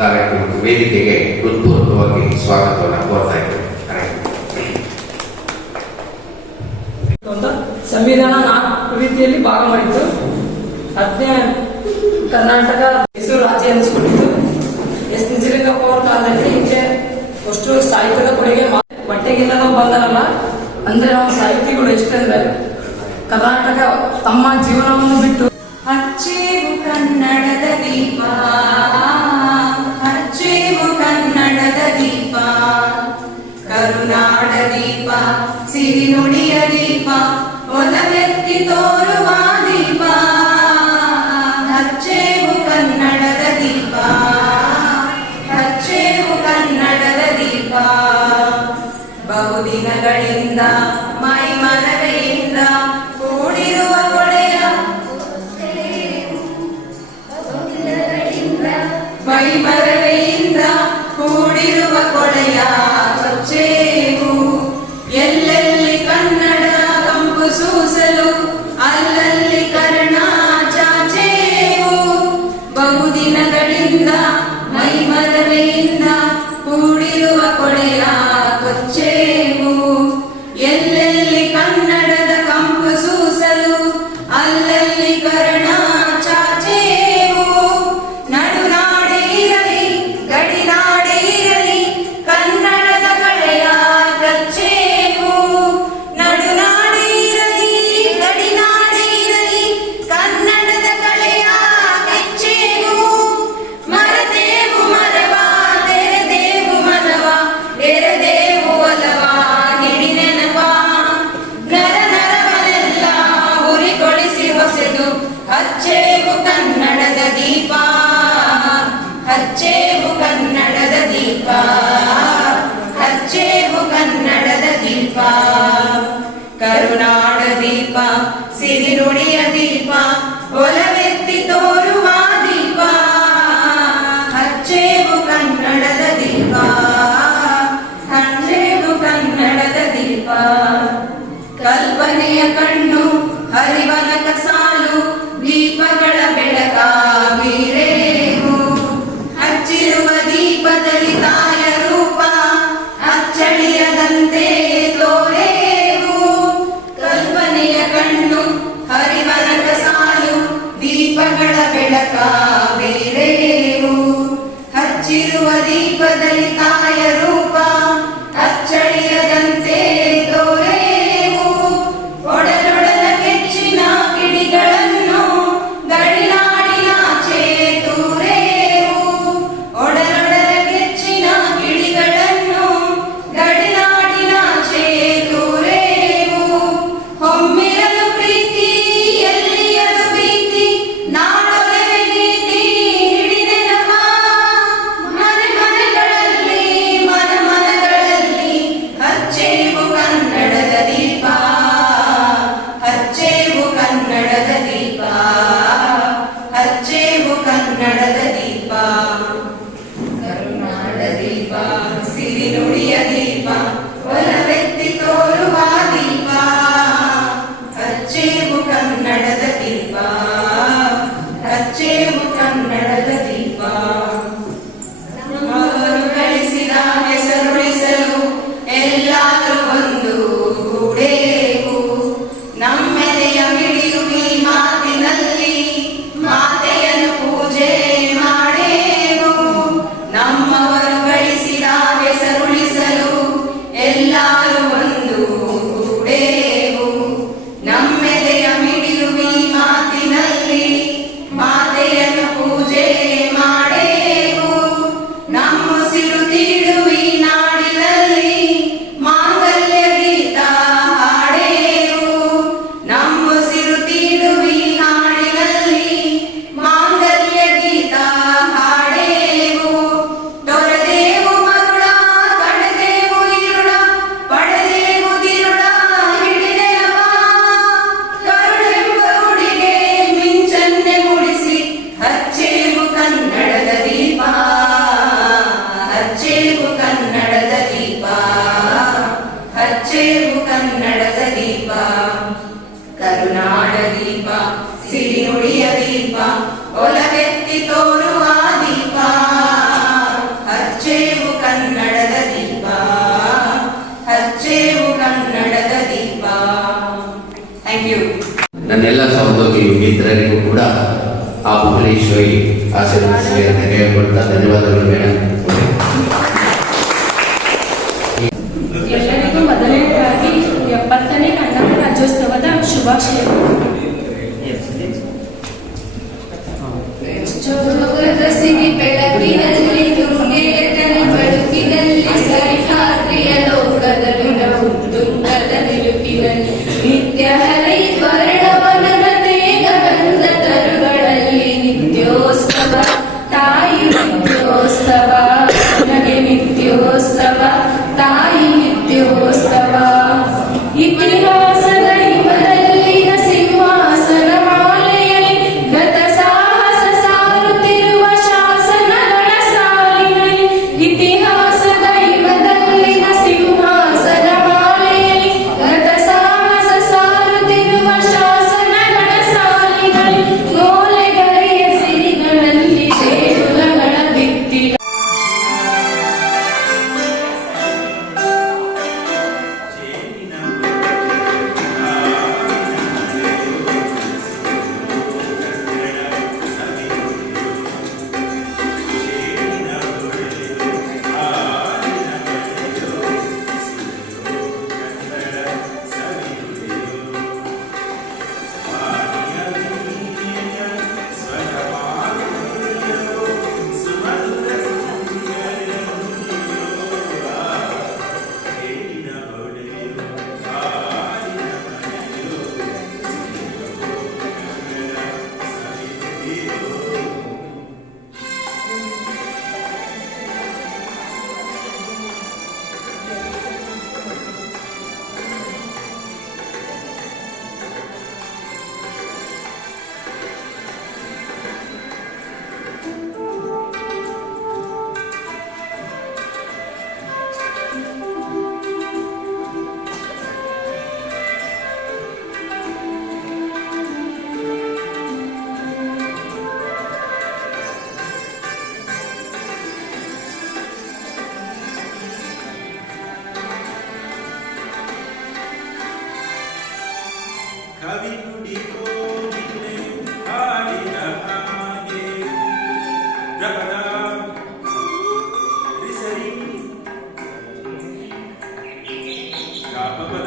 ಕಾರ್ಯಕ್ರಮದ ವೇದಿಕೆಗೆ ಹೃತ್ಪೂರ್ವಕವಾಗಿ ಸ್ವಾಗತವನ್ನು ಕೋರ್ತಾ ಇದ್ದೇವೆ. ಸಂವಿಧಾನ ನಾಲ್ಕು ರೀತಿಯಲ್ಲಿ ಭಾಗ ಮಾಡಿತ್ತು. ಕರ್ನಾಟಕ ಮೈಸೂರು ರಾಜ್ಯ ಅನಿಸ್ಕೊಂಡಿತ್ತು ಎಸ್ ನಿಜಲಿಂಗಪ್ಪ ಅವರ ಕಾಲದಲ್ಲಿ ಹಿಂದೆ ಅಷ್ಟು ಸಾಹಿತ್ಯದ ಕೊಡುಗೆ ಹೊಟ್ಟೆಗಿಂದ ನಾವು ಬಂದಾರಲ್ಲ ಅಂದ್ರೆ ನಮ್ಮ ಸಾಹಿತಿಗಳು ಎಷ್ಟಂದ್ರೆ ಕರ್ನಾಟಕ ತಮ್ಮ ಜೀವನವನ್ನು ಬಿಟ್ಟು ಹಚ್ಚೇವು ಕನ್ನಡದ ದೀಪ. ಕರುನಾಡ ದೀಪ ಸಿರಿನುಡಿಯ ದೀಪ ಒಲವೆತ್ತಿ ತೋರುವ ದೀಪ ಹಚ್ಚೇವು ಕನ್ನಡದ ದೀಪ ಹಚ್ಚೇವು ಕನ್ನಡದ ದೀಪ. ಬಹುದಿನಗಳಿಂದ ಕನ್ನಡದ ದೀಪ ಹಚ್ಚೇವು ಕನ್ನಡದ ದೀಪ ಥ್ಯಾಂಕ್ ಯು ನನ್ನೆಲ್ಲ ಸಹೋದ್ಯೋಗಿ ಮಿತ್ರರಿಗೂ ಕೂಡ ಆ ಭುವನೇಶ್ವರಿ ಆಶೀರ್ವಾದ ಅಂತ ಕೇಳಿಕೊಳ್ತಾ ಧನ್ಯವಾದಗಳು ಮೇಡಮ್. uh,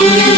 Yeah.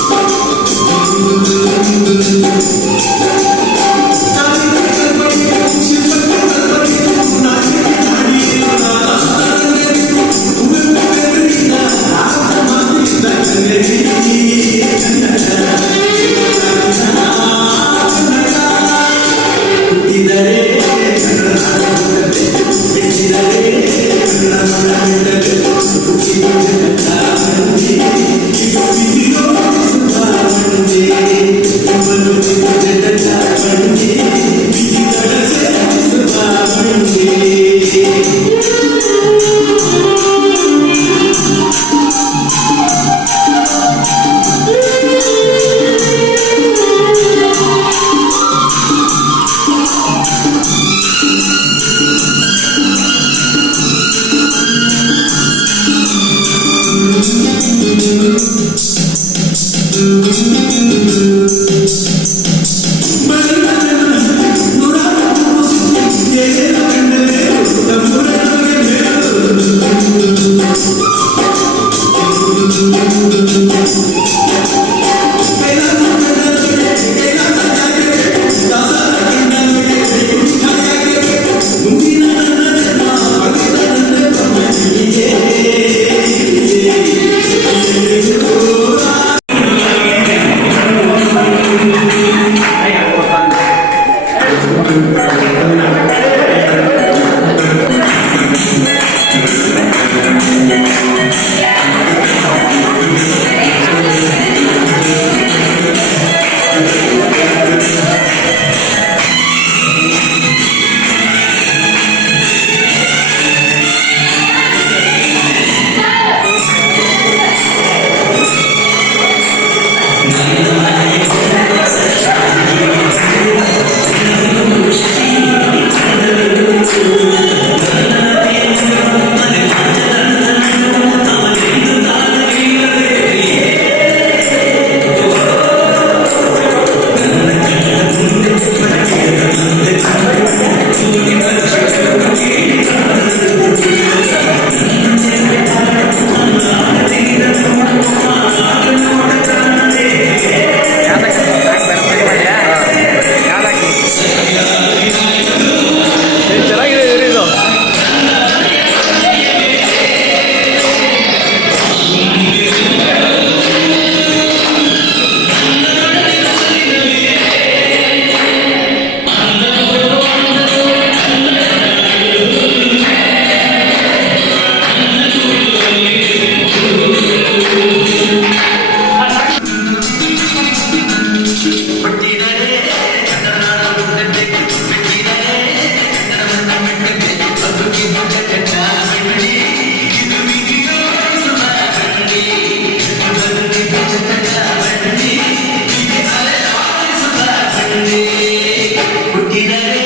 Gidari.